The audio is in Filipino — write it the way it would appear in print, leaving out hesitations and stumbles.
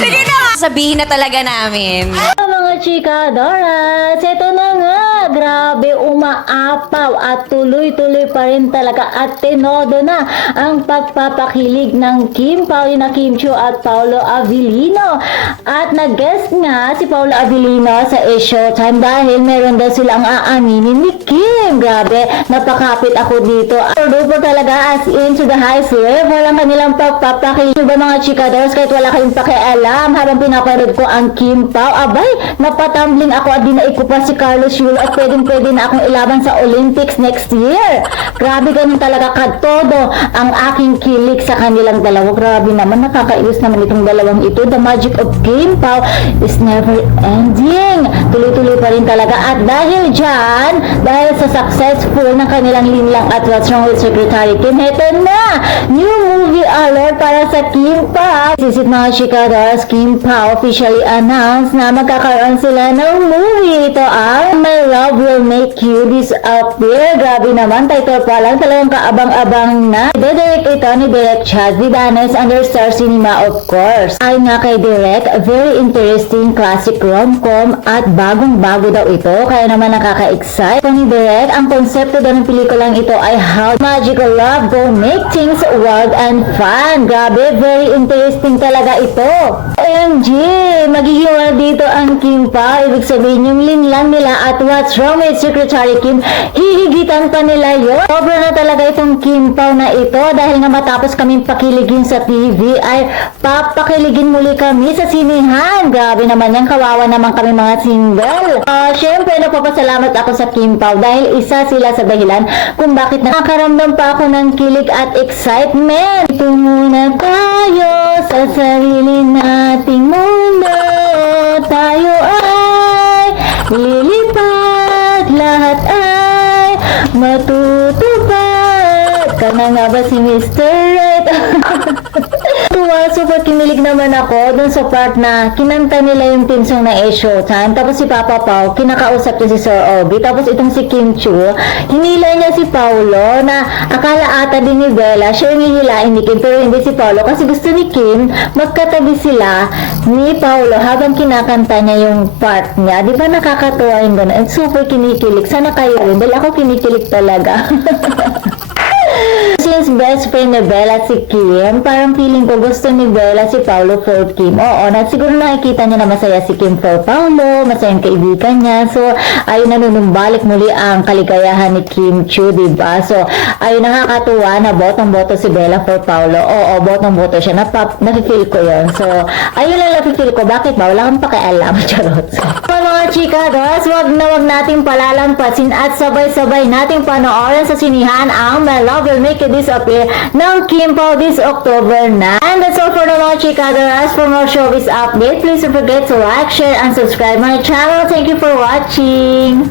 Sige na! Sabihin na talaga namin. Mga chikadoras, ito na nga, grabe umaapaw at tuloy-tuloy pa rin talaga at tinodo na ang pagpapakilig ng Kim Pao na Kim Chiu at Paolo Avellino. At nag-guest nga si Paolo Avellino sa A-Showtime dahil meron daw silang aaminin ni Kim. Grabe, napakapit ako dito. Super talaga as in to the highest level ang kanilang pagpapakilig. Ba mga chikadoras, kahit wala kayong pakialam habang pinapanood ko ang Kim Pao, abay, napatumbling ako at dinaig ko pa si Carlos Yulo at pwedeng-pwede na akong ilaban sa Olympics next year. Grabe, ganun talaga katodo ang aking kilig sa kanilang dalawa. Grabe naman, nakakaiwas naman itong dalawang ito. The magic of Kim Pao is never ending. Tuloy-tuloy pa rin talaga. At dahil dyan, dahil sa successful ng kanilang linlang at What's Wrong with Secretary Kim, heto na! New movie alert para sa Kim Pao. Sisit mga chikadoras, Kim Pao officially announced na magkakaroon sila ng movie. Ito ang My Love Will Make You Disappear. Grabe naman, title pa lang, talagang kaabang-abang na. Direct ito ni Direk Chaz Vidanes under Star Cinema of course. Ay nga kay Direk, very interesting classic rom-com at bagong-bago daw ito. Kaya naman nakaka-excite. Ito ni Direk, ang konsepto daw ng pelikulang ito ay how magical love go make things wild and fun. Grabe, very interesting talaga ito. OMG, magiging dito ang Kim Pao. Ibig sabihin yung linlang nila at What's Wrong with Secretary Kim, hihigitan pa nila yun. Sobra na talaga itong Kim Pao na ito dahil nga matapos kaming pakiligin sa TV ay papakiligin muli kami sa sinihan. Grabe naman yan, kawawa naman kami mga single. Syempre napapasalamat ako sa Kim Pao dahil isa sila sa dahilan kung bakit nakakaramdam pa ako ng kilig at excitement. Ito muna tayo sa sarili nating mundo. Tayo ay lilipad, lahat ay matutupad. Ka na nga ba si Mr. Right? Super kinilig naman ako dun sa part na kinanta nila yung tinsong na A-Showtime. Tapos si Papa Pao, kinakausap niya si Sir Obi. Tapos itong si Kim Chiu, hinila niya si Paolo na akala ata din ni Bella, siya yung hihilain ni Kim. Pero hindi si Paolo kasi gusto ni Kim, magkatabi sila ni Paolo habang kinakanta niya yung part niya. Di ba nakakatuwa yung gano'n? And super kinikilig. Sana kayo rin. Dahil ako kinikilig talaga. Since best friend ni Bella si Kim, parang feeling ko gusto ni Bella si Paolo for Kim. Oo, siguro nakikita niya na masaya si Kim for Paolo, masayang kaibigan niya. So, ayun na nunumbalik muli ang kaligayahan ni Kim Chiu, diba? So, ayun nakakatuwa na botong-boto si Bella for Paolo. Oo, botong-boto siya. Napifeel ko yun. So, ayun lang napifeel ko. Bakit ba? Wala kang pakialam. Charot. So, mga chikados, wag nating palalampasin at sabay-sabay nating panoorin sa sinihan ang My Love Will Make You Disappear ng Kim Pao this October 9. And that's all for the mga chikadoras. For more showbiz update, please don't forget to like, share, and subscribe my channel. Thank you for watching.